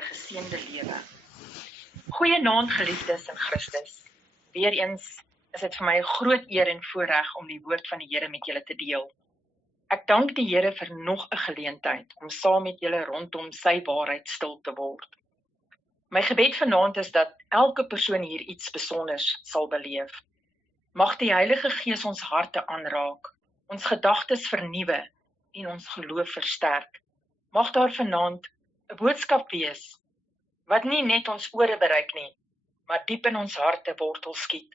'n geseënde lewe. Goeienaand geliefdes in Christus. Weereens is dit vir my 'n groot eer en voorreg om die woord van die Here met julle te deel. Ek dank die Here vir nog 'n geleentheid om saam met julle rondom sy waarheid stil te word. My gebed vanaand is dat elke persoon hier iets besonders sal beleef. Mag die Heilige Gees ons harte aanraak, ons gedagtes vernuwe en ons geloof versterk. Mag daar vanaand 'n boodskap wees wat nie net ons ore bereik nie, maar diep in ons harte wortel skiet.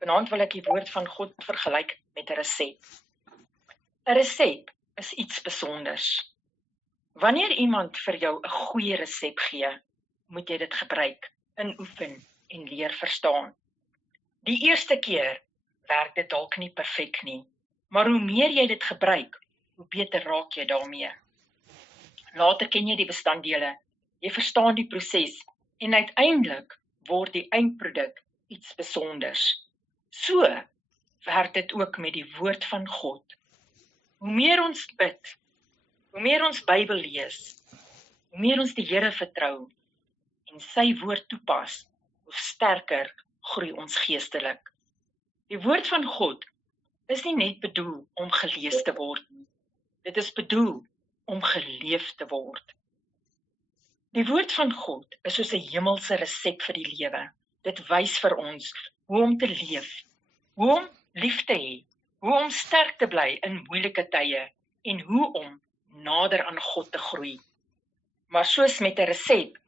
Vanaand wil ek die woord van God vergelyk met 'n resep. 'n Resep is iets besonders. Wanneer iemand vir jou 'n goeie resep gee, moet jy dit gebruik, inoefen en leer verstaan. Die eerste keer werk dit dalk nie perfek nie, maar hoe meer jy dit gebruik, hoe beter raak jy daarmee. Later ken jy die bestanddele, jy verstaan die proses en uiteindelik word die eindproduk iets besonders. So werk dit ook met die woord van God. Hoe meer ons bid, hoe meer ons Bybel lees, hoe meer ons die Here vertrou en sy woord toepas, hoe sterker groei ons geestelik. Die woord van God is nie net bedoel om gelees te word nie. Dit is bedoel om geleef te word. Die woord van God is soos 'n hemelse resep vir die lewe. Dit wys vir ons hoe om te leef, hoe om lief te hê, hoe om sterk te bly in moeilike tye en hoe om nader aan God te groei. Maar soos met 'n resep,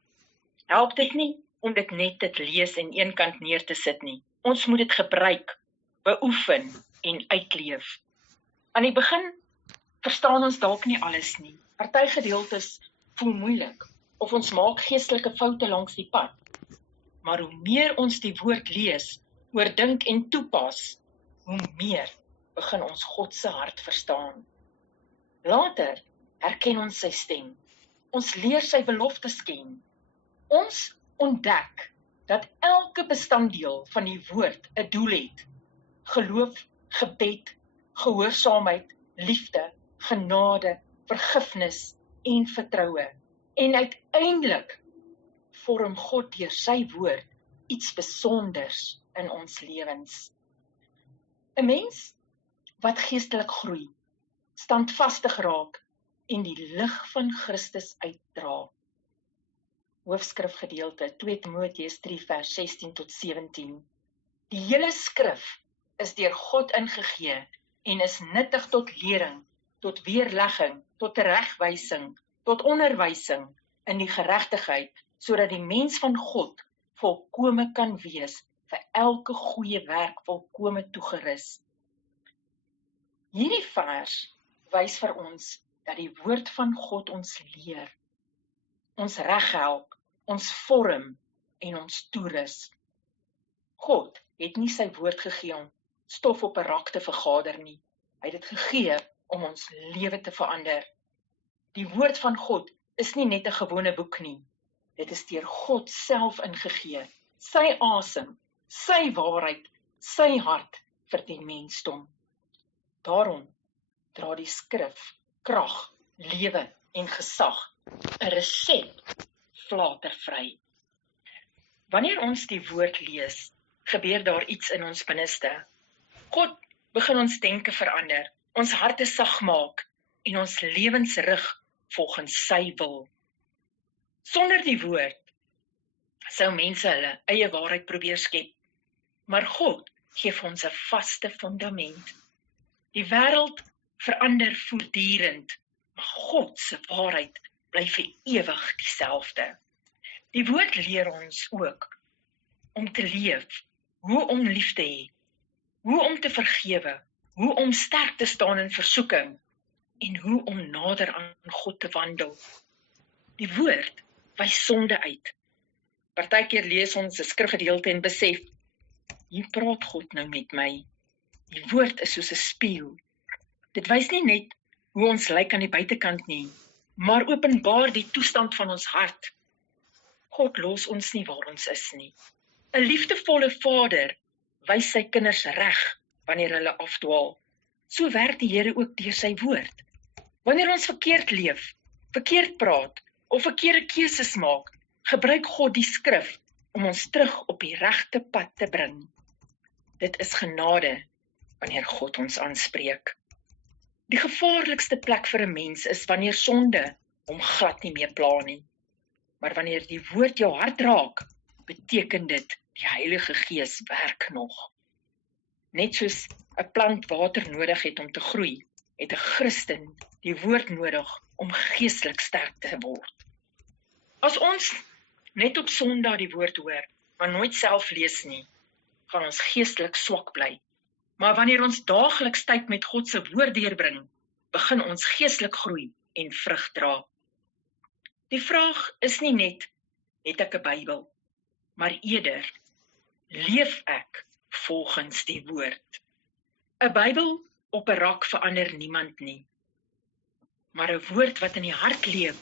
help dit nie om dit net te lees en eenkant neer te sit nie. Ons moet dit gebruik, beoefen en uitleef. Aan die begin verstaan ons dalk nie alles nie. Party gedeeltes voel moeilik of ons maak geestelike foute langs die pad. Maar hoe meer ons die woord lees, oordink en toepas, hoe meer begin ons God se hart verstaan. Later herken ons sy stem. Ons leer sy beloftes ken. Ons ontdek dat elke bestanddeel van die woord 'n doel het. Geloof, gebed, gehoorsaamheid, liefde, genade, vergifnis en vertroue. En uiteindelik vorm God deur sy woord iets besonders in ons lewens. 'n Mens wat geestelik groei, standvastig raak en die lig van Christus uitdra. Hoofskrifgedeelte 2 Timoteus 3 vers 16 tot 17. Die hele skrif is deur God ingegee en is nuttig tot lering, tot weerlegging, tot teregwysing, tot onderwysing in die geregtigheid, sodat die mens van God volkome kan wees, vir elke goeie werk volkome toegerus. Hierdie vers wys vir ons dat die woord van God ons leer, ons reghelp, ons vorm en ons toerus. God het nie sy woord gegee om stof op 'n rak te vergader nie. Hy het dit gegee om ons lewe te verander. Die woord van God is nie net 'n gewone boek nie. Dit is deur God self ingegee, sy asem, sy waarheid, sy hart vir die mensdom. Daarom dra die skrif krag, lewe en gesag, 'n resep flatervry. Wanneer ons die woord lees, gebeur daar iets in ons binneste. God begin ons denke verander, ons harte sag maak en ons lewens rig volgens sy wil. Sonder die woord sou mense hulle eie waarheid probeer skep, maar God gee vir ons 'n vaste fundament. Die wêreld verander voortdurend, maar God se waarheid bly vir ewig dieselfde. Die woord leer ons ook om te leef, hoe om lief te hê, hoe om te vergewe, hoe om sterk te staan in versoeking en hoe om nader aan God te wandel. Die woord wys sonde uit. Partykeer lees ons 'n skrifgedeelte en besef, hier praat God nou met my. Die woord is soos 'n spieël. Dit wys nie net hoe ons lyk aan die buitekant nie, maar openbaar die toestand van ons hart. God los ons nie waar ons is nie. 'n Liefdevolle Vader wys sy kinders reg wanneer hulle afdwaal. So werk die Here ook deur sy woord. Wanneer ons verkeerd leef, verkeerd praat, of verkeerde keuses maak, gebruik God die skrif om ons terug op die regte pad te bring. Dit is genade wanneer God ons aanspreek. Die gevaarlikste plek vir 'n mens is wanneer sonde hom glad nie meer pla nie. Maar wanneer die woord jou hart raak, beteken dit die Heilige Gees werk nog. Net soos 'n plant water nodig het om te groei, het 'n Christen die woord nodig om geestelik sterk te word. As ons net op Sondag die woord hoor, maar nooit self lees nie, gaan ons geestelik swak bly. Maar wanneer ons daagliks tyd met God se woord deurbring, begin ons geestelik groei en vrug dra. Die vraag is nie net, het ek 'n Bybel, maar eerder, leef ek volgens die woord? 'n Bybel op 'n rak verander niemand nie, maar 'n woord wat in die hart leef,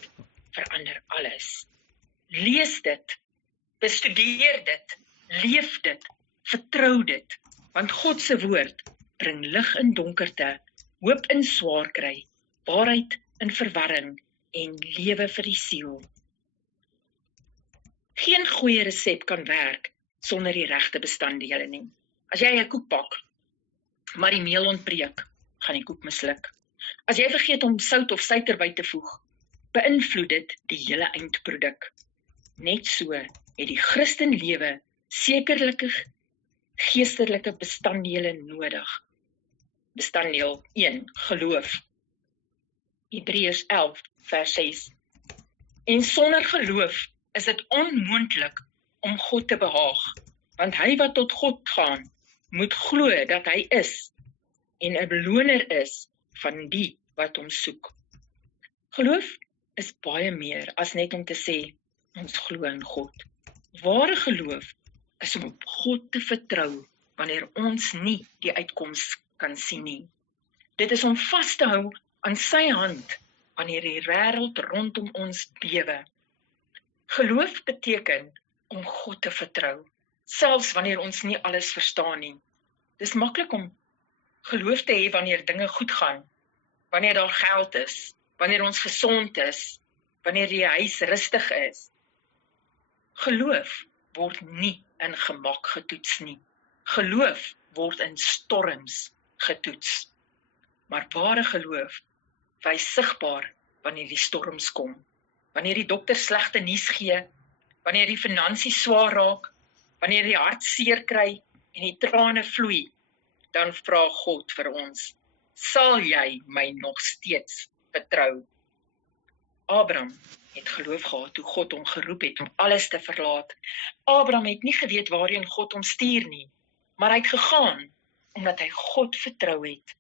verander alles. Lees dit, bestudeer dit, leef dit, vertrou dit, want God se woord bring lig in donkerte, hoop in swaar kry, waarheid in verwarring en lewe vir die siel. Geen goeie resep kan werk sonder die regte bestanddele nie. As jy 'n koek bak, maar die meel ontbreek, gaan die koek misluk. As jy vergeet om sout of suiker by te voeg, beïnvloed dit die hele eindproduk. Net so het die Christenlewe sekerlike geestelike bestanddele nodig. Bestanddeel 1, geloof. Hebreërs 11 vers 6. En sonder geloof is dit onmoontlik om God te behaag, want hy wat tot God gaan, moet glo dat hy is en 'n beloner is van die wat hom soek. Geloof is baie meer as net om te sê, ons glo in God. Ware geloof is om op God te vertrou wanneer ons nie die uitkoms kan sien nie. Dit is om vas te hou aan sy hand wanneer die wêreld rondom ons bewe. Geloof beteken om God te vertrou, selfs wanneer ons nie alles verstaan nie. Dis maklik om geloof te hê wanneer dinge goed gaan, wanneer daar geld is, wanneer ons gesond is, wanneer die huis rustig is. Geloof word nie in gemak getoets nie. Geloof word in storms getoets. Maar ware geloof wys sigbaar wanneer die storms kom, wanneer die dokter slegte nuus gee, wanneer die finansies swaar raak, wanneer die hart seer kry en die trane vloei, dan vra God vir ons, sal jy my nog steeds vertrou? Abraham het geloof gehad toe God hom geroep het om alles te verlaat. Abraham het nie geweet waarheen God hom stuur nie, maar hy het gegaan omdat hy God vertrou het.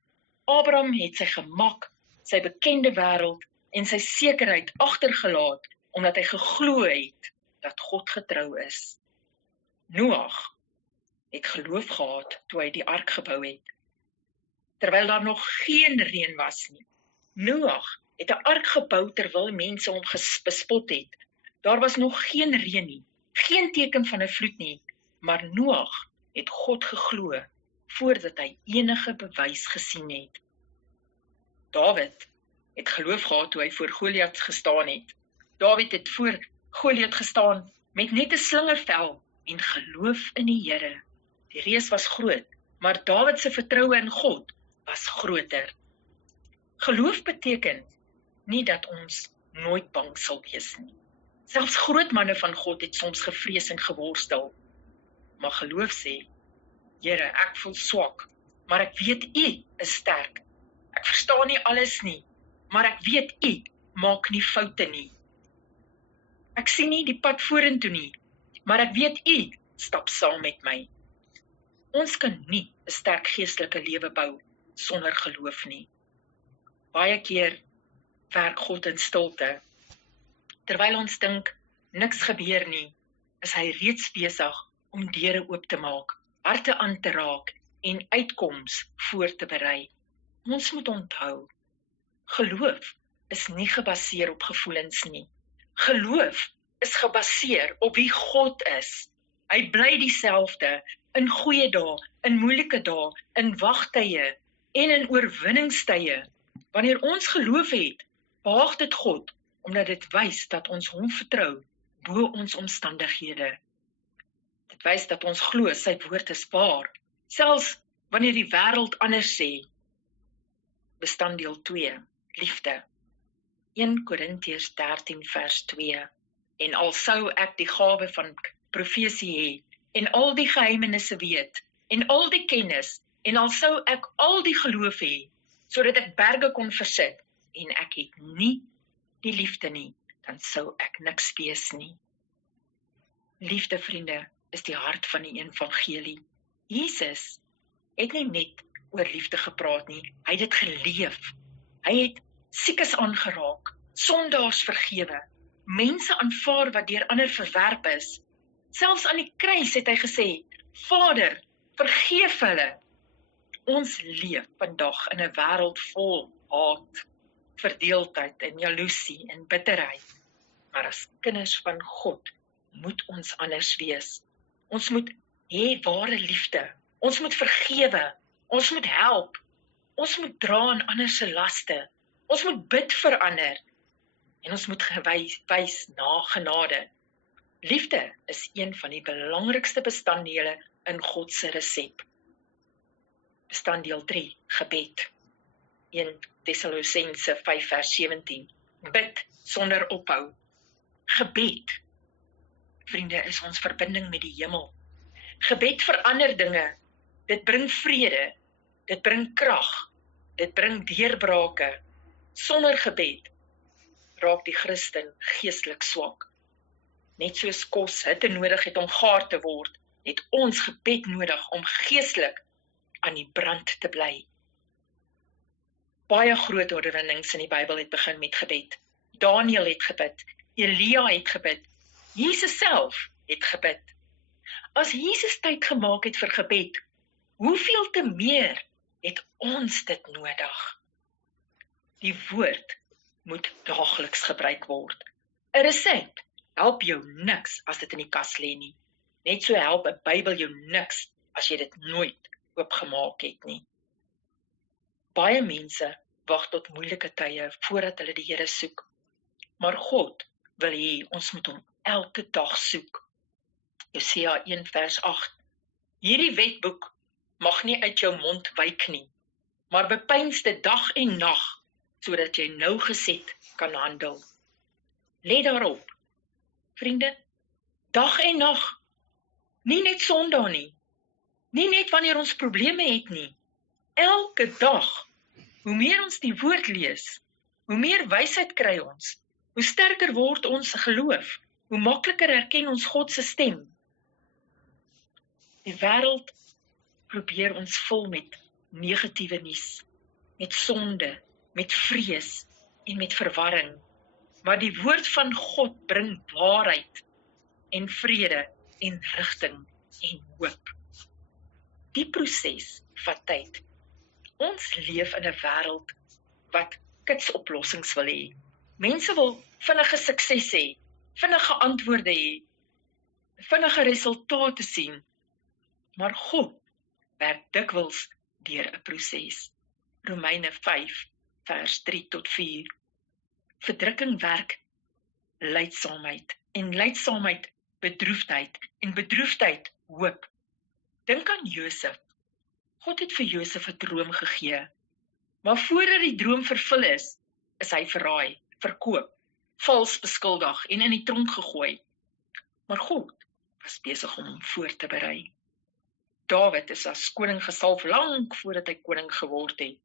Abraham het sy gemak, sy bekende wêreld en sy sekerheid agtergelaat omdat hy geglo het dat God getrou is. Noag het geloof gehad toe hy die ark gebou het, terwyl daar nog geen reën was nie. Noag het 'n ark gebou terwyl mense hom bespot het. Daar was nog geen reën nie, geen teken van 'n vloed nie, maar Noag het God geglo voordat hy enige bewys gesien het. Dawid het geloof gehad toe hy voor Goliat gestaan het. Dawid het voor Goliat gestaan met net 'n slingervel en geloof in die Here. Die reus was groot, maar Dawid se vertroue in God was groter. Geloof beteken nie dat ons nooit bang sal wees nie. Selfs groot manne van God het soms gevrees en geworstel. Maar geloof sê, Here, ek voel swak, maar ek weet U is sterk. Ek verstaan nie alles nie, maar ek weet U maak nie foute nie. Ek sien nie die pad vorentoe nie, maar ek weet U stap saam met my. Ons kan nie 'n sterk geestelike lewe bou sonder geloof nie. Baie keer werk God in stilte. Terwyl ons dink niks gebeur nie, is hy reeds besig om deure oop te maak, harte aan te raak en uitkoms voor te berei. Ons moet onthou, geloof is nie gebaseer op gevoelens nie. Geloof is gebaseer op wie God is. Hy bly dieselfde in goeie dae, in moeilike dae, in wagtye en in oorwinningstye. Wanneer ons geloof het, behaag dit God omdat dit wys dat ons hom vertrou bo ons omstandighede. Dit wys dat ons glo sy woord is waar, selfs wanneer die wêreld anders sê. Bestanddeel 2, liefde. 1 Korintiërs 13 vers 2. En al sou ek die gawe van profesie hê, en al die geheimenisse weet, en al die kennis, en al sou ek al die geloof hê, sodat ek berge kon versit, en ek het nie die liefde nie, dan sou ek niks wees nie. Liefde, vriende, is die hart van die evangelie. Jesus het nie net oor liefde gepraat nie, hy het dit geleef. Hy het siekes aangeraak, sondaars vergewe, mense aanvaar wat deur ander verwerp is. Selfs aan die kruis het hy gesê, Vader, vergeef hulle. Ons leef vandag in 'n wêreld vol haat, verdeeldheid en jaloesie en bitterheid. Maar as kinders van God moet ons anders wees. Ons moet hê ware liefde. Ons moet vergewe. Ons moet help. Ons moet dra aan ander se laste. Ons moet bid vir ander. En ons moet wys na genade. Liefde is een van die belangrikste bestanddele in God se resep. Bestanddeel 3, gebed. 1 Tessalonisense 5 vers 17. Bid sonder ophou. Gebed, vriende, is ons verbinding met die hemel. Gebed verander dinge. Dit bring vrede. Dit bring krag. Dit bring deurbrake. Sonder gebed raak die Christen geestelik swak. Net soos kos hitte nodig het om gaar te word, het ons gebed nodig om geestelik aan die brand te bly. Baie groot oorwinnings in die Bybel het begin met gebed. Daniël het gebid, Elia het gebid, Jesus self het gebid. As Jesus tyd gemaak het vir gebed, hoeveel te meer het ons dit nodig? Die woord moet daagliks gebruik word. 'n Resep help jou niks as dit in die kas lê nie. Net so help 'n Bybel jou niks as jy dit nooit oopgemaak het nie. Baie mense wag tot moeilike tye voordat hulle die Here soek. Maar God wil hê ons moet hom elke dag soek. Hosea 1 vers 8. Hierdie wetboek mag nie uit jou mond wyk nie, maar bepeins dit dag en nag, sodat jy nougeset kan handel. Let daarop, vriende, dag en nag, nie net Sondag nie, nie net wanneer ons probleme het nie, elke dag. Hoe meer ons die woord lees, hoe meer wysheid kry ons, hoe sterker word ons geloof, hoe makliker herken ons God se stem. Die wêreld probeer ons vul met negatiewe nuus, met sonde, met vrees en met verwarring. Maar die woord van God bring waarheid en vrede en rigting en hoop. Die proses vat tyd. Ons leef in 'n wêreld wat kitsoplossings wil hê. Mense wil vinnige sukses hê, vinnige antwoorde hê, vinnige resultate sien. Maar God werk dikwels deur 'n proses. Romeine 5 vers 3 tot 4. Verdrukking werk lydsaamheid, en lydsaamheid bedroefdheid, en bedroefdheid hoop. Dink aan Josef. God het vir Josef 'n droom gegee, maar voordat die droom vervul is hy verraai, verkoop, vals beskuldig en in die tronk gegooi. Maar God was besig om hom voor te berei. Dawid is as koning gesalf lank voordat hy koning geword het.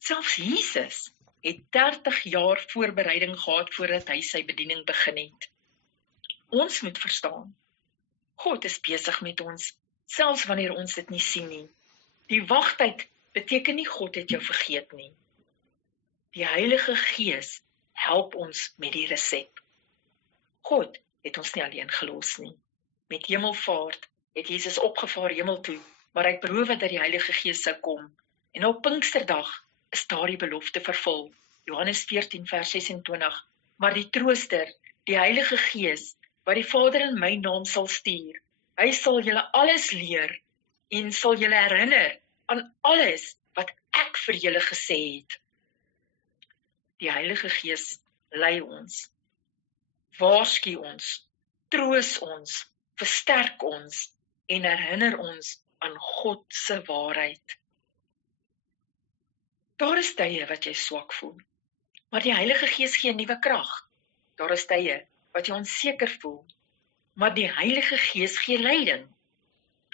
Selfs Jesus het 30 jaar voorbereiding gehad voordat hy sy bediening begin het. Ons moet verstaan, God is besig met ons, selfs wanneer ons dit nie sien nie. Die wagtyd beteken nie God het jou vergeet nie. Die Heilige Gees help ons met die resep. God het ons nie alleen gelos nie. Met hemelvaart het Jesus opgevaar hemel toe, maar hy het beloof dat die Heilige Gees sou kom. En op Pinksterdag is daardie belofte vervul. Johannes 14 vers 26. Maar die Trooster, die Heilige Gees, wat die Vader in my naam sal stuur, hy sal julle alles leer en sal julle herinner aan alles wat ek vir julle gesê het. Die Heilige Gees lei ons, waarsku ons, troos ons, versterk ons en herinner ons aan God se waarheid. Daar is tye wat jy swak voel, maar die Heilige Gees gee nuwe krag. Daar is tye wat jy onseker voel, maar die Heilige Gees gee leiding.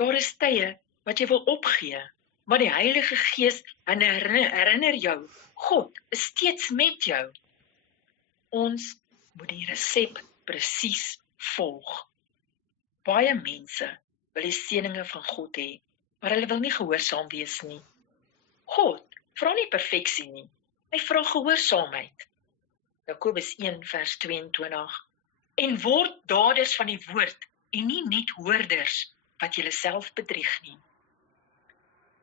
Daar is tye wat jy wil opgee, maar die Heilige Gees herinner jou, God is steeds met jou. Ons moet die resep presies volg. Baie mense wil die seëninge van God hê, maar hulle wil nie gehoorsaam wees nie. God vra nie perfeksie nie, hy vra gehoorsaamheid. Jakobus 1 vers 22. En word daders van die woord en nie net hoorders wat julle self bedrieg nie.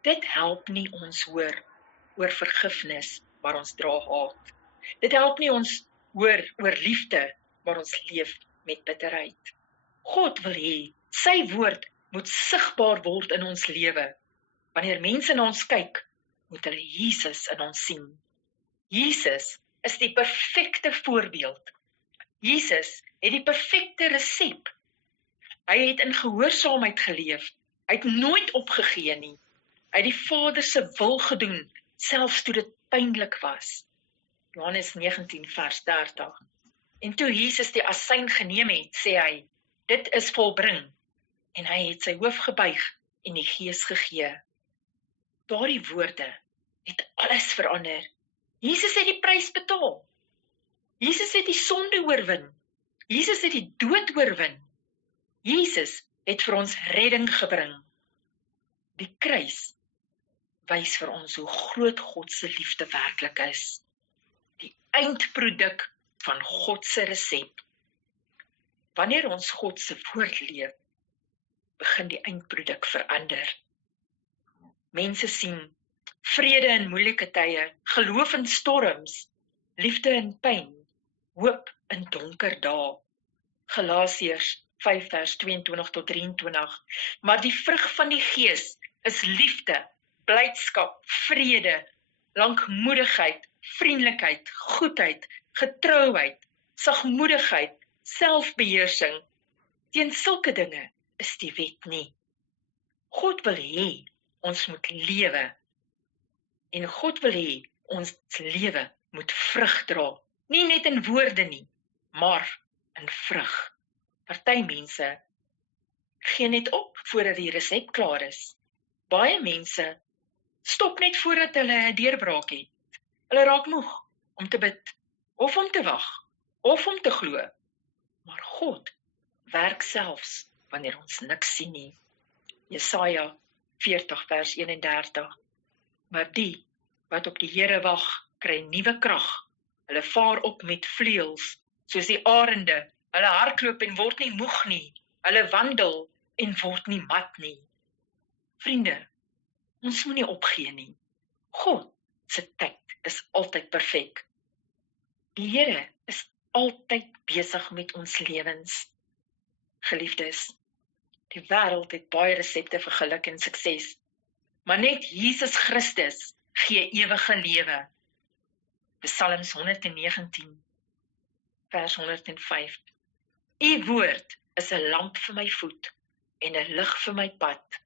Dit help nie ons hoor oor vergifnis, maar ons dra haat. Dit help nie ons hoor oor liefde, maar ons leef met bitterheid. God wil hê, sy woord moet sigbaar word in ons lewe. Wanneer mense na ons kyk, moet hulle Jesus in ons sien. Jesus is die perfekte voorbeeld. Jesus het die perfekte resep. Hy het in gehoorsaamheid geleef. Hy het nooit opgegee nie. Hy het die Vader se wil gedoen, selfs toe dit pynlik was. Johannes 19 vers 30. En toe Jesus die asyn geneem het, sê hy, dit is volbring. En hy het sy hoof gebuig en die Gees gegee. Daardie woorde het alles verander. Jesus het die prys betaal. Jesus het die sonde oorwin. Jesus het die dood oorwin. Jesus het vir ons redding gebring. Die kruis wys vir ons hoe groot God se liefde werklik is. Die eindproduk van God se resep. Wanneer ons God se woord leef, begin die eindproduk verander. Mense sien vrede in moeilike tye, geloof in storms, liefde in pyn, hoop in donker dae. Galasiërs 5 vers 22 tot 23. Maar die vrug van die Gees is liefde, blydskap, vrede, lankmoedigheid, vriendelikheid, goedheid, getrouheid, sagmoedigheid, selfbeheersing. Teen sulke dinge is die wet nie. God wil hê ons moet lewe. En God wil hê ons lewe moet vrug dra. Nie net in woorde nie, maar in vrug. Party mense gee net op voordat die resep klaar is. Baie mense stop net voordat hulle 'n deurbraak het. Hulle raak moeg om te bid, of om te wag, of om te glo. Maar God werk selfs wanneer ons niks sien nie. Jesaja 40 vers 31. Maar die wat op die Here wag, kry nuwe krag. Hulle vaar op met vleuels, soos die arende. Hulle hardloop en word nie moeg nie. Hulle wandel en word nie mat nie. Vriende, ons moenie opgee nie. God se tyd is altyd perfek. Die Here is altyd besig met ons lewens. Geliefdes, die wêreld het baie resepte vir geluk en sukses, maar net Jesus Christus gee ewige lewe. Psalms 119 vers 105. U woord is 'n lamp vir my voet en 'n lig vir my pad.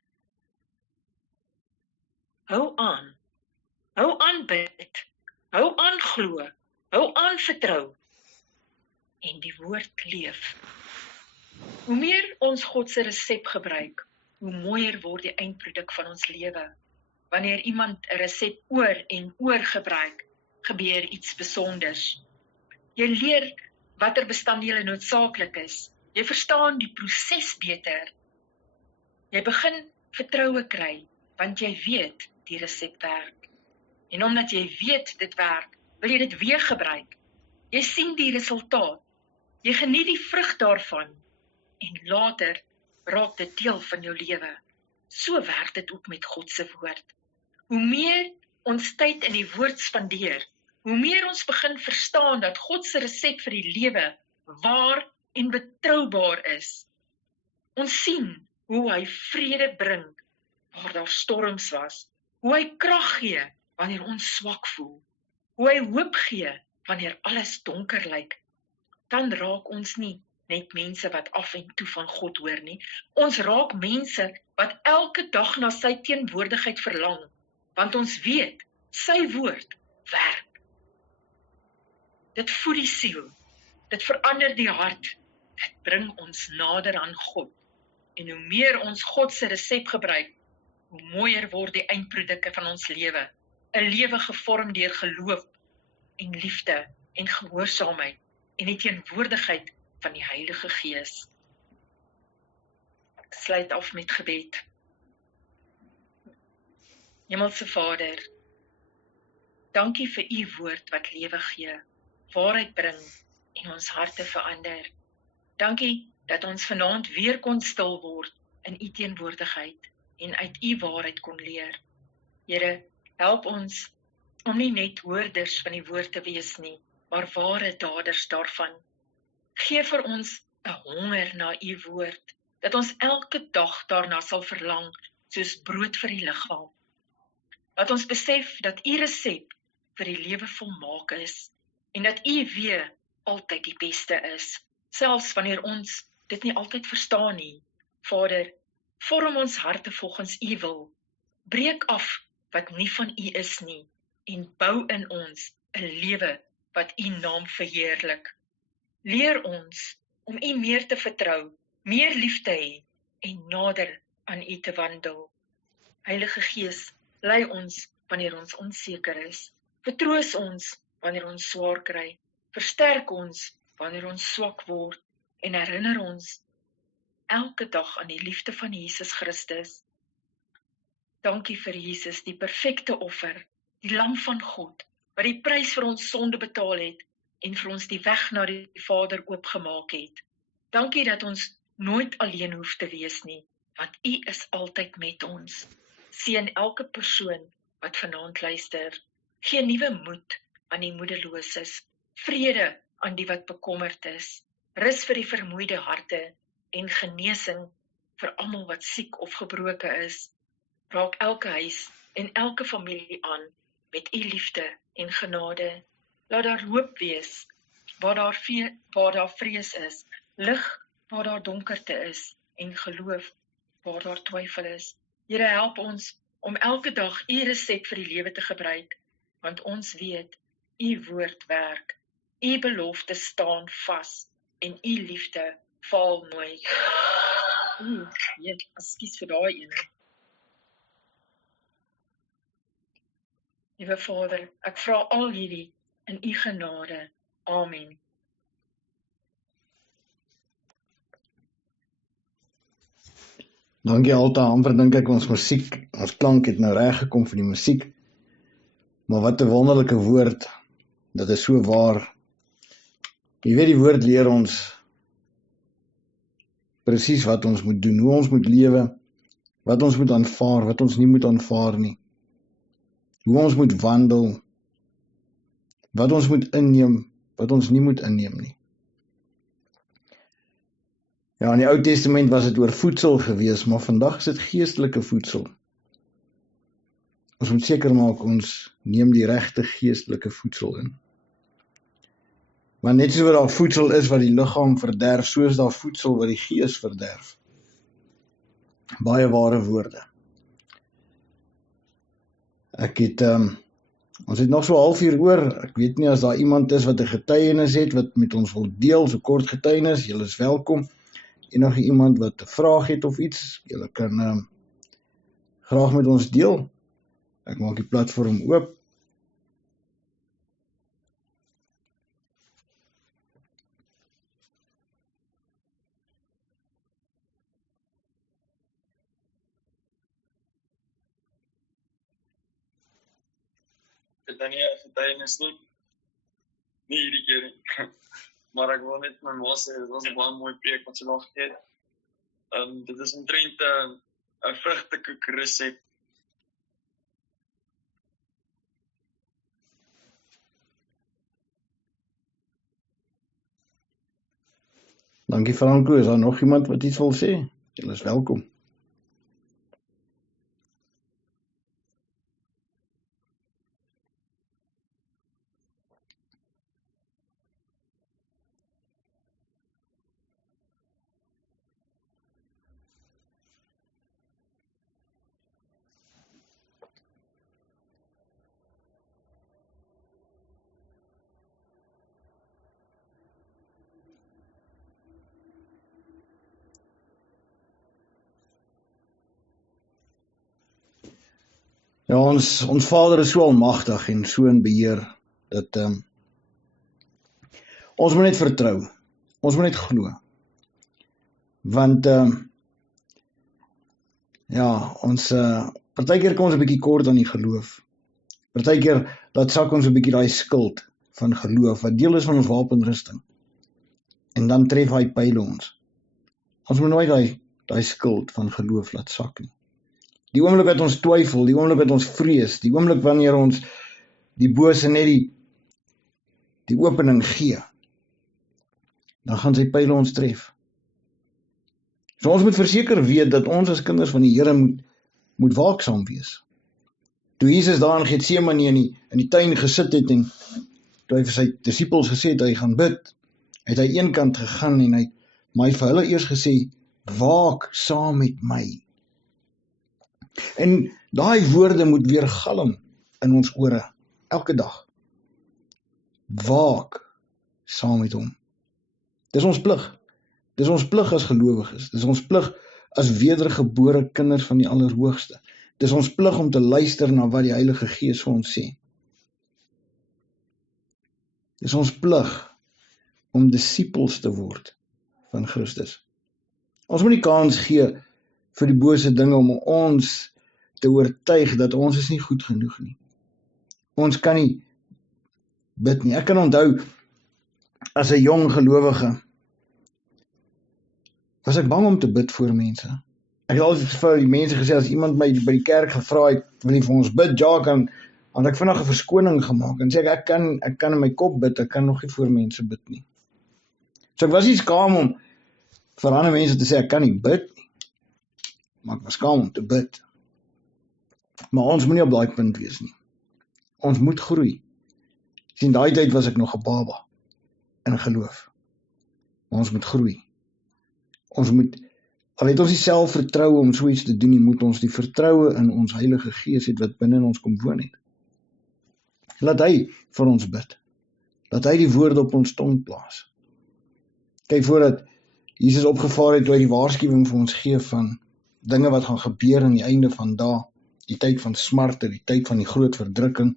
Hou aan bid, hou aan glo, hou aan vertrou en die woord leef. Hoe meer ons God se resep gebruik, hoe mooier word die eindproduk van ons lewe. Wanneer iemand 'n resep oor en oor gebruik, gebeur iets besonders. Jy leer watter bestanddele noodsaaklik is. Jy verstaan die proses beter. Jy begin vertroue kry, want jy weet die resep werk. En omdat jy weet dit werk, wil jy dit weer gebruik. Jy sien die resultaat. Jy geniet die vrug daarvan. En later raak dit deel van jou lewe. So werk dit ook met God se woord. Hoe meer ons tyd in die woord spandeer, hoe meer ons begin verstaan dat God se resep vir die lewe waar en betroubaar is. Ons sien hoe hy vrede bring waar daar storms was, hoe hy krag gee wanneer ons swak voel, hoe hy hoop gee wanneer alles donker lyk, dan raak ons nie net mense wat af en toe van God hoor nie. Ons raak mense wat elke dag na sy teenwoordigheid verlang, want ons weet, sy woord werk. Dit voed die siel, dit verander die hart, dit bring ons nader aan God. En hoe meer ons God se resep gebruik, hoe mooier word die eindprodukte van ons lewe. 'n Lewe gevorm deur geloof en liefde en gehoorsaamheid en die teenwoordigheid van die Heilige Gees. Ek sluit af met gebed. Hemelse Vader, dankie vir u woord wat lewe gee, waarheid bring en ons harte verander. Dankie dat ons vanaand weer kon stil word in u teenwoordigheid en uit u waarheid kon leer. Here, help ons om nie net hoorders van die woord te wees nie, maar ware daders daarvan. Gee vir ons 'n honger na u woord, dat ons elke dag daarna sal verlang, soos brood vir die liggaam. Laat ons besef dat u resep vir die lewe volmaak is, en dat u weer altyd die beste is, selfs wanneer ons dit nie altyd verstaan nie. Vader, vorm ons harte volgens u wil, breek af wat nie van u is nie, en bou in ons 'n lewe wat u naam verheerlik. Leer ons om u meer te vertrou, meer lief te hê en nader aan u te wandel. Heilige Gees, lei ons wanneer ons onseker is. Vertroos ons wanneer ons swaar kry. Versterk ons wanneer ons swak word en herinner ons elke dag aan die liefde van Jesus Christus. Dankie vir Jesus, die perfekte offer, die lam van God, wat die prys vir ons sonde betaal het en vir ons die weg na die Vader oopgemaak het. Dankie dat ons nooit alleen hoef te wees nie, want u is altyd met ons. Seën elke persoon wat vanaand luister. Gee nuwe moed aan die moedeloses, vrede aan die wat bekommerd is, rus vir die vermoeide harte en genesing vir almal wat siek of gebroke is. Raak elke huis en elke familie aan met u liefde en genade. Laat daar hoop wees waar daar vrees is, lig waar daar donkerte is en geloof waar daar twyfel is. Here, help ons om elke dag u resep vir die lewe te gebruik, want ons weet, u woord werk, u beloftes staan vas en u liefde faal nooit. Ekskuus vir daai ene. Liewe Vader, ek vra al hierdie in u genade. Amen. Dankie Alta, amper dink ek ons klank het nou reg gekom vir die musiek. Maar wat 'n wonderlike woord. Dit is so waar. Jy weet, die woord leer ons presies wat ons moet doen, hoe ons moet lewe, wat ons moet aanvaar, wat ons nie moet aanvaar nie. Hoe ons moet wandel, wat ons moet inneem, wat ons nie moet inneem nie. Ja, in die Ou Testament was dit oor voedsel gewees, maar vandag is dit geestelike voedsel. Ons moet seker maak ons neem die regte geestelike voedsel in. Maar net soos wat daar voedsel is wat die liggaam verderf, so is daar voedsel wat die gees verderf. Baie ware woorde. Ons het nog so 'n halfuur oor. Ek weet nie as daar iemand is wat 'n getuienis het wat met ons wil deel, so kort getuienis, julle is welkom. Enige iemand wat 'n vraag het of iets, julle kan graag met ons deel. Ek maak die platform oop. Het dan nie 'n getuienis nie hierdie keer nie. Maar ek wil net my ma sê, dit was 'n baie mooi preek wat sy daar gegee het. Dit is omtrent 'n vrugtekoek resep. Dankie Franco, is daar nog iemand wat iets wil sê? Julle is welkom. Ja, ons Vader is so almagtig en so in beheer, dat ons moet net vertrou, ons moet net glo, want ja, ons partykeer kom ons 'n bietjie kort aan die geloof, partykeer laat sak ons 'n bietjie daai skild van geloof, wat deel is van ons wapenrusting, en dan tref hy pyle ons. Ons moet nooit daai skild van geloof laat sak nie. Die oomblik wat ons twyfel, die oomblik wat ons vrees, die oomblik wanneer ons die bose net die opening gee, dan gaan sy pyle ons tref. So ons moet verseker weet dat ons as kinders van die Here moet waaksaam wees. Toe Jesus daar in Getsemane in die tuin gesit het en toe hy vir sy disippels gesê het hy gaan bid, het hy eenkant gegaan en hy vir hulle eers gesê, waak saam met my. En daai woorde moet weer galm in ons ore, elke dag. Waak saam met hom. Dis ons plig. Dis ons plig as gelowiges. Dis ons plig as wedergebore kinders van die Allerhoogste. Dis ons plig om te luister na wat die Heilige Gees vir ons sê. Dis ons plig om disippels te word van Christus. Ons moet nie kans gee vir die bose dinge om ons te oortuig dat ons is nie goed genoeg nie. Ons kan nie bid nie. Ek kan onthou, as 'n jong gelowige, was ek bang om te bid voor mense. Ek het altyd vir die mense gesê, as iemand my by die kerk gevra het, wil jy vir ons bid, ja, dan ek vinnig 'n verskoning gemaak, en sê ek kan in my kop bid, ek kan nog nie voor mense bid nie. So ek was nie skaam om vir ander mense te sê, ek kan nie bid nie, maar ek was skaam om te bid. Maar ons moet nie op daai punt wees nie. Ons moet groei. Sien, daai tyd was ek nog 'n baba in geloof. Maar ons moet groei. Ons moet, al het ons nie selfvertroue om so iets te doen nie, moet ons die vertroue in ons Heilige Gees het wat binne in ons kom woon het. Laat hy vir ons bid. Laat hy die woorde op ons tong plaas. Kyk, voordat Jesus opgevaar het, toe hy die waarskuwing vir ons gee van dinge wat gaan gebeur aan die einde van dae, die tyd van smarte, die tyd van die groot verdrukking,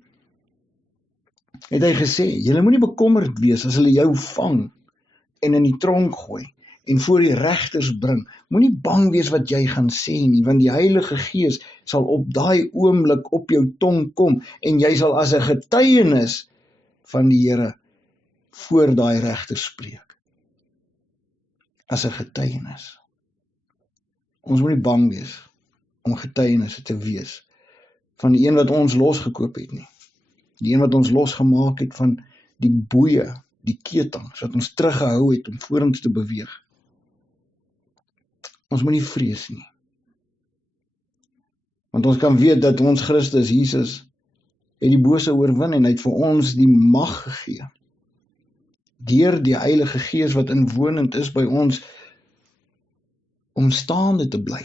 het hy gesê, julle moenie bekommerd wees as hulle jou vang en in die tronk gooi en voor die regters bring. Moenie bang wees wat jy gaan sê nie, want die Heilige Gees sal op daai oomblik op jou tong kom en jy sal as 'n getuienis van die Here voor daai regters spreek. As 'n getuienis. Ons moet nie bang wees om getuienisse te wees van die een wat ons losgekoop het nie. Die een wat ons losgemaak het van die boeie, die ketting, sodat ons teruggehou het om vorentoe te beweeg. Ons moet nie vrees nie. Want ons kan weet dat ons Christus Jesus het die bose oorwin en hy het vir ons die mag gegee. Deur die Heilige Gees wat inwonend is by ons, om staande te bly.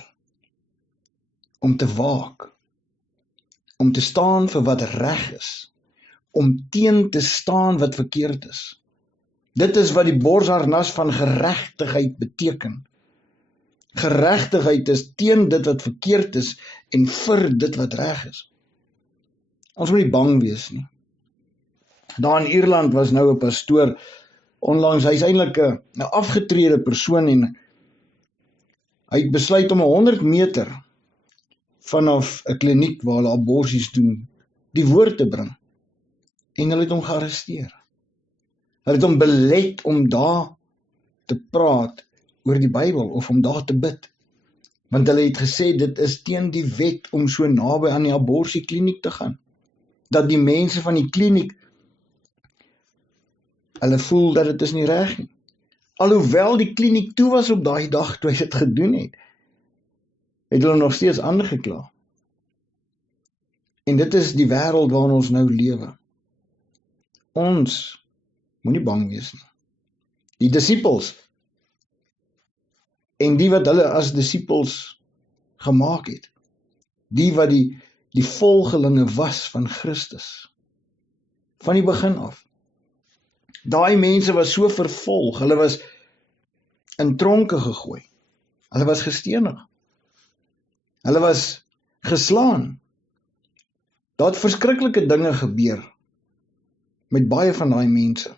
Om te waak. Om te staan vir wat reg is. Om teen te staan wat verkeerd is. Dit is wat die borsharnas van geregtigheid beteken. Geregtigheid is teen dit wat verkeerd is en vir dit wat reg is. Ons moet nie bang wees nie. Daar in Ierland was nou 'n pastoor, onlangs, hy is eintlik 'n afgetrede persoon en hy het besluit om 100 meter vanaf 'n kliniek waar hulle aborsies doen, die woord te bring. En hulle het hom gearresteer. Hulle het hom belet om daar te praat oor die Bybel of om daar te bid. Want hulle het gesê dit is teen die wet om so naby aan die aborsiekliniek te gaan. Dat die mense van die kliniek, hulle voel dat dit is nie reg nie. Alhoewel die kliniek toe was op daai dag toe hy dit gedoen het hulle nog steeds aangekla. En dit is die wêreld waarin ons nou lewe. Ons moenie bang wees nie. Die disippels en die wat hulle as disippels gemaak het, die wat die volgelinge was van Christus, van die begin af. Daai mense was so vervolg, hulle was in tronke gegooi, hulle was gestenig, hulle was geslaan, Daar het verskriklike dinge gebeur met baie van daai mense.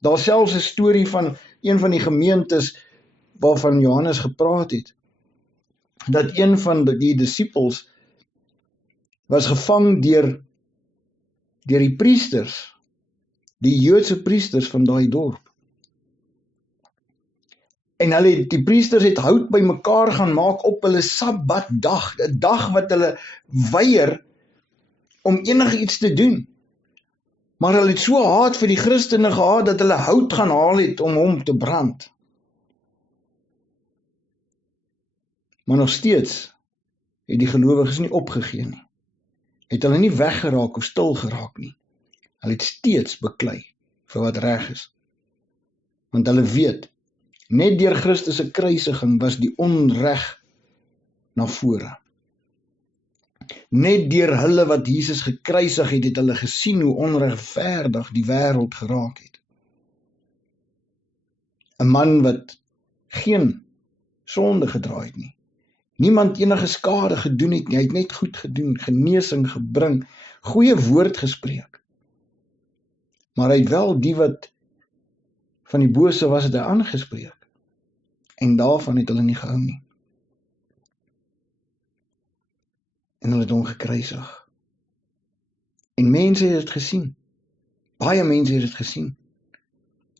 Daar is selfs 'n storie van een van die gemeentes waarvan Johannes gepraat het, dat een van die disippels was gevang deur die priesters, die Joodse priesters van daai dorp. En die priesters het hout bymekaar gaan maak op hulle Sabbatdag, 'n dag wat hulle weier om enigiets te doen. Maar hulle het so haat vir die Christene gehad dat hulle hout gaan haal het om hom te brand. Maar nog steeds het die gelowiges nie opgegee nie. Het hulle nie weggeraak of stil geraak nie. Hulle het steeds beklei vir wat reg is. Want hulle weet, net deur Christus se kruisiging was die onreg na vore. Net deur hulle wat Jesus gekruisig het, het hulle gesien hoe onregverdig die wêreld geraak het. 'n Man wat geen sonde gedra het nie. Niemand enige skade gedoen het nie, hy het net goed gedoen, genesing gebring, goeie woord gespreek. Maar hy het wel die wat van die bose was, het hy aangespreek. En daarvan het hulle nie gehou nie. En hulle het hom gekruisig. En mense het dit gesien. Baie mense het dit gesien.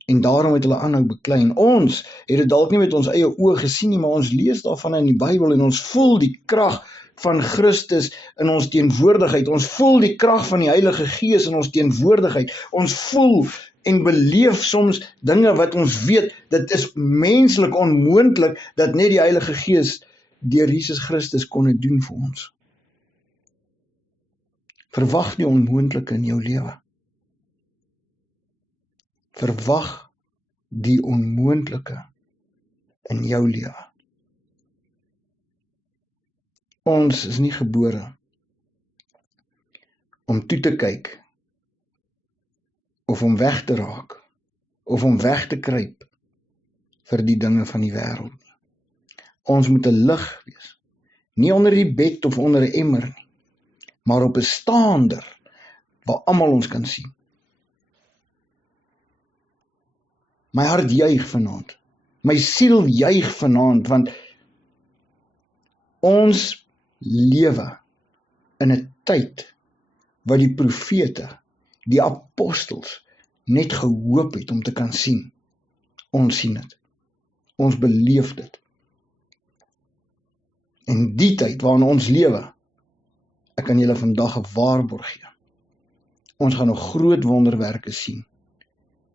En daarom het hulle aanhou beklei. En ons het dit dalk nie met ons eie oë gesien nie, maar ons lees daarvan in die Bybel en ons voel die krag van Christus in ons teenwoordigheid. Ons voel die krag van die Heilige Gees in ons teenwoordigheid. Ons voel en beleef soms dinge wat ons weet, dit is menslik onmoontlik dat net die Heilige Gees deur Jesus Christus kon dit doen vir ons. Verwag die onmoontlike in jou lewe. Verwag die onmoontlike in jou lewe. Ons is nie gebore om toe te kyk, of om weg te raak, of om weg te kruip vir die dinge van die wêreld nie. Ons moet 'n lig wees, nie onder die bed of onder 'n emmer nie, maar op 'n staander waar almal ons kan sien. My hart juig vanaand, my siel juig vanaand, want ons lewe in 'n tyd wat die profete, die apostels net gehoop het om te kan sien. Ons sien dit. Ons beleef dit. En die tyd waarin ons lewe, ek kan julle vandag 'n waarborg gee. Ons gaan nog groot wonderwerke sien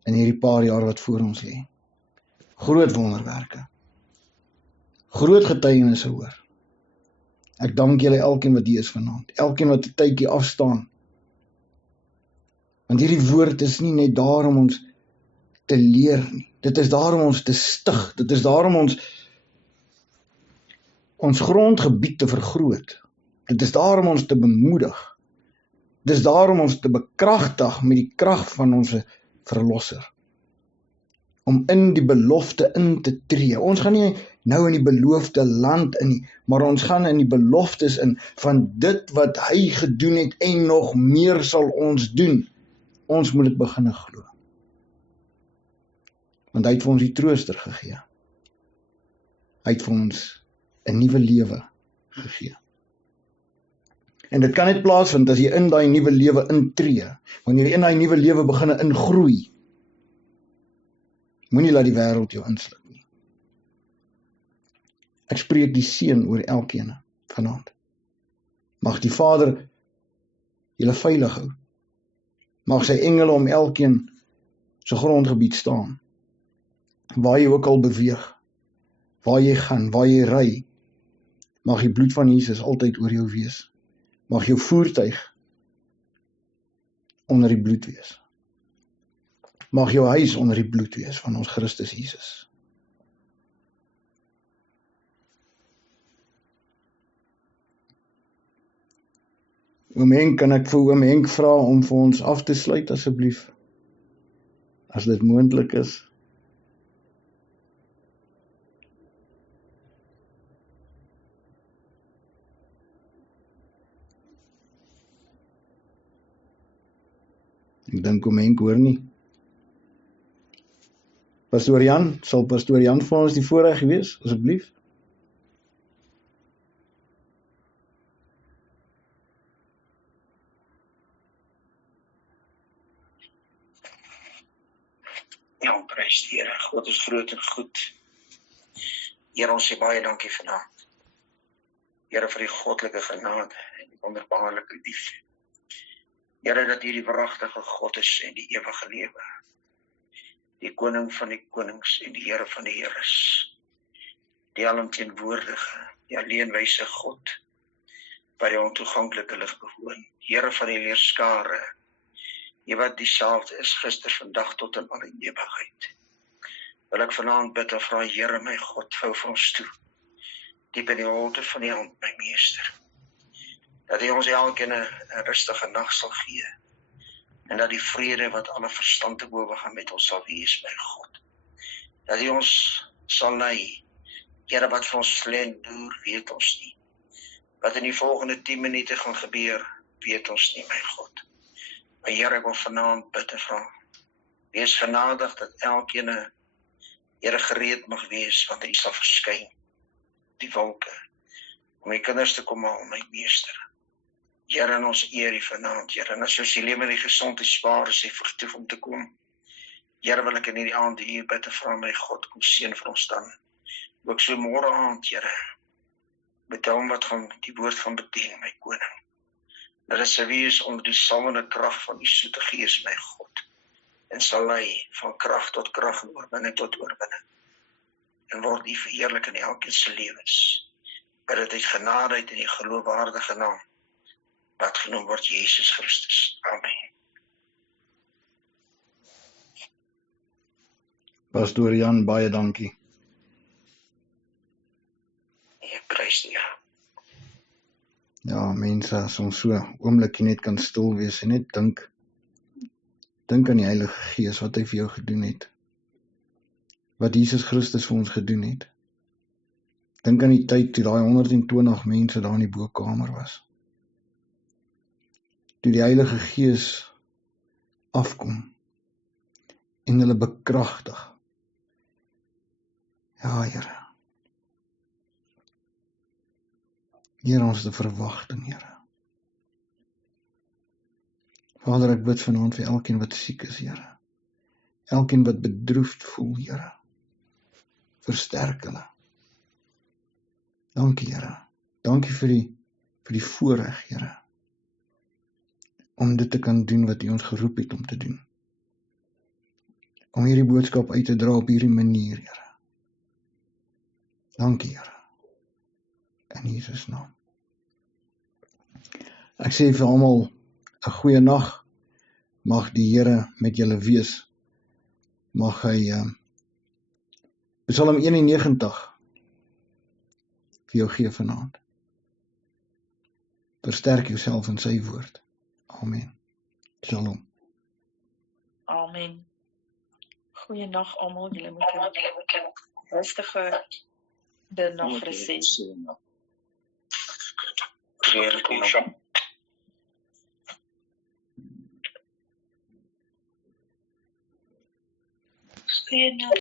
in hierdie paar jaar wat voor ons lê. Groot wonderwerke. Groot getuienisse hoor. Ek dank julle elkeen wat hier is vanaand. Elkeen wat 'n tydjie afstaan. Want hierdie woord is nie net daar om ons te leer nie. Dit is daar om ons te stig. Dit is daar om ons grondgebied te vergroot. Dit is daar om ons te bemoedig. Dit is daar om ons te bekragtig met die krag van ons verlosser. Om in die belofte in te tree. Ons gaan nie nou in die beloofde land in nie, maar ons gaan in die beloftes in van dit wat hy gedoen het en nog meer sal ons doen. Ons moet dit begin glo. Want hy het vir ons die trooster gegee. Hy het vir ons 'n nuwe lewe gegee. En dit kan net plaasvind as jy in daai nuwe lewe intree. Wanneer jy in daai nuwe lewe begin ingroei. Moenie laat die wêreld jou insluk nie. Ek spreek die seën oor elkeen vanaand. Mag die Vader julle veilig hou. Mag sy engele om elkeen se grondgebied staan. Waar jy ook al beweeg, waar jy gaan, waar jy ry, mag die bloed van Jesus altyd oor jou wees. Mag jou voertuig onder die bloed wees. Mag jou huis onder die bloed wees van ons Christus Jesus. Oom Henk, kan ek vir oom Henk vra om vir ons af te sluit asseblief? As dit moontlik is. Ek dink om Henk hoor nie. Pastoor Jan, sal Pastoor Jan vir ons die voorreg wees, asseblief? Ja, prys die Here. God is groot en goed. Here, ons sê baie dankie vanaand. Here, vir die goddelike genade en die wonderbaarlike liefde. Here, dat U die wragtige God is en die ewige lewe. Die koning van die konings en die Here van die heres. Die alomteenwoordige, die alleenwyse God, by die ontoeganklike lig bewoon. Here van die leerskare, U wat dieselfde is gister, vandag tot in alle ewigheid. Wil ek vanaand bid en vra, Here my God, vou vir ons toe, diep in die holte van die hand, my meester, dat U ons elkeen 'n rustige nag sal gee, en dat die vrede wat alle verstand te bowe gaan met ons sal wees, my God. Dat U ons sal lei, Here, wat vir ons lê en duur, weet ons nie. Wat in die volgende 10 minute gaan gebeur, weet ons nie, my God. Maar Here, ek wil vanaand bid en vra, wees genadig dat elkeen, Here, gereed mag wees, want U sal verskyn, die wolke, om die kinders te kom haal, my meester. Here, in ons eer U vanaand, Here, en as ons die lewe en die gesondheid spaar, as U vertoef om te kom. Here, wil ek in hierdie aand U bid en vra, my God, kom seën vir ons dan. Ook so môre aand, Here, met hom wat gaan die woord van bedien, my koning. Dat dit sal wees onder die salwende krag van die soete Gees, my God, en sal lei van krag tot krag en oorwinning tot oorwinning. En word U verheerlik in elkeen se lewens. Dat dit uit genade uit in die geloofwaardige naam, wat genoem word Jesus Christus. Amen. Pastoor Jan, baie dankie. Prys die Here. Ja, mense, as ons so oombliekie net kan stil wees en net dink aan die Heilige Gees, wat hy vir jou gedoen het. Wat Jesus Christus vir ons gedoen het. Dink aan die tyd toe daai 120 mense daar in die bokamer was. Toe die Heilige Gees afkom en hulle bekragtig. Ja, Here. Here, ons het 'n verwagting, Here. Vader, ek bid vanaand vir elkeen wat siek is, Here. Elkeen wat bedroefd voel, Here. Versterk hulle. Dankie, Here. Dankie vir die voorreg, Here. Om dit te kan doen wat U ons geroep het om te doen. Om hierdie boodskap uit te dra op hierdie manier, Here. Dankie, Here. In Jesus naam. Ek sê vir almal 'n goeie nag. Mag die Here met julle wees. Mag hy Psalm 91 vir jou gee vanaand. Versterk jouself in sy woord. Amen. Shalom. Amen. Goeiedag almal, julle moet 'n rustige nag hê. Goeiedag.